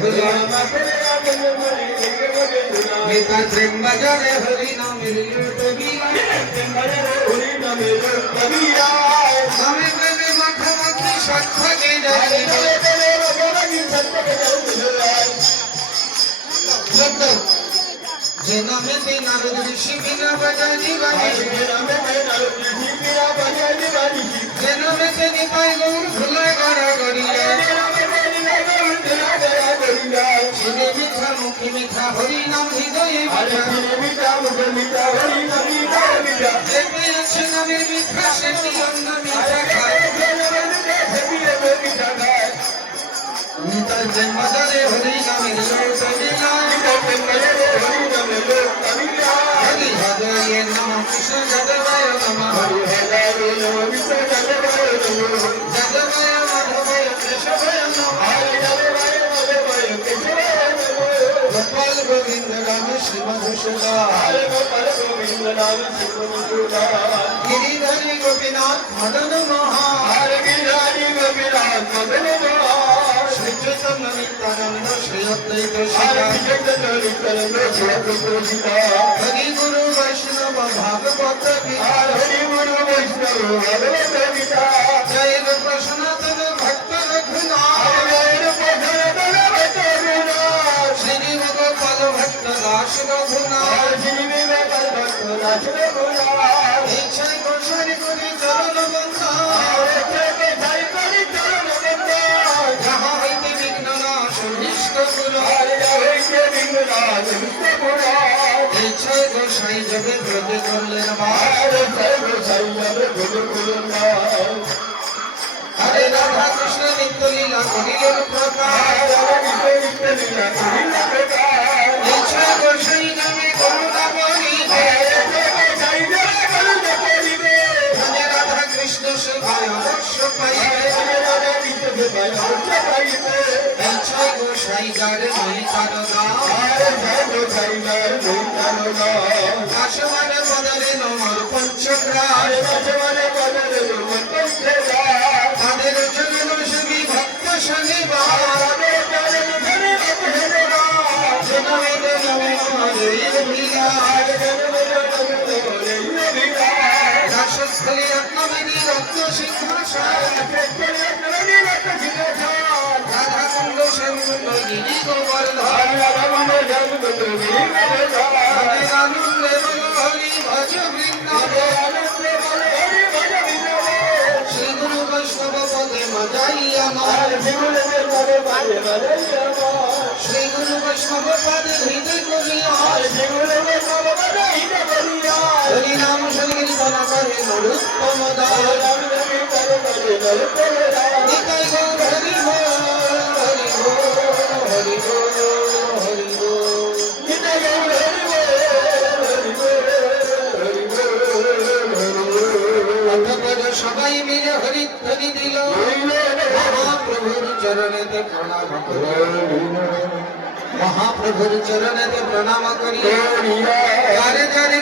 ধুলা নেতা প্রেম বাজারে হরি নামের কবিরা নামে প্রেমে মাখামাখি সাক্ষাৎ যায় যে নামেতে নারদ ঋষি বিনা বাজানি বাজি যে নামেতে নিতাই গৌর ভুলা গড়া গড়িয়া শুনে মিঠা মুখে মিঠা হরি নাম হৃদয়ে দেখবে আছে নামের মিঠা সেটি অন্য মিঠা খায় নিতাই প্রেম বাজারে হরি নামের হরি হৃদয়ে নম কৃষ্ণ যাদবায় নমঃ যাদবায় মাধবায় কেশবায় নমঃ গোপাল গোবিন্দ রাম শিব গিরিধারী গোপীনাথ মদন মোহন শ্রী চৈতন্য নিত্যানন্দ শ্রী অদ্বৈত হরি গুরু বৈষ্ণব ভাগবত গীতা জয় রূপ সনাতন ভক্ত রঘুনাথ শ্রী গোপাল ভক্ত দাস রঘুনাথ ইচ্ছাই গোসারি করি চরণ বন্ধা যাহা হইতে বিঘ্ন নাশ নিষ্ঠ গুরু ইচ্ছাই গোসাই জবে ব্রতে করলেন হরে রাধা কৃষ্ণ নিত্য লীলা করিলেন প্রকাশ ইচ্ছাই গোসাই নামে করুণা করিবে ধনে রাধা কৃষ্ণ সেবায় অবশ্য পাইবে ইচ্ছাই গোসাই যার নই তার আসমানে পদারে নমর পঞ্চগ্রাস তাদের চরণ সঙ্গী ভক্ত সঙ্গী রাসস্থলী রত্নবেদী রত্ন সিংহাসন রাধা কুণ্ড শ্যামকুণ্ড গিরি গোবর্ধন আনন্দে বল হরি ভজ বৃন্দাবন শ্রী গুরু বৈষ্ণব পদে মজাই আমার শ্রী গুরু বৈষ্ণব পদে হৃদয় করিয়া হরি নাম সংকীর্তন করে নরোত্তম দাস নিতাই গৌর হরি বল হরি বল হরি বল হরি বল নিতাই গৌর হরি বল হরি বল অতঃপর সবাই মিলে হরিধ্বনি দিল মহাপ্রভুর চরণেতে প্রণাম করিল মহাপ্রভুর চরণেতে প্রণাম করিল যারে যারে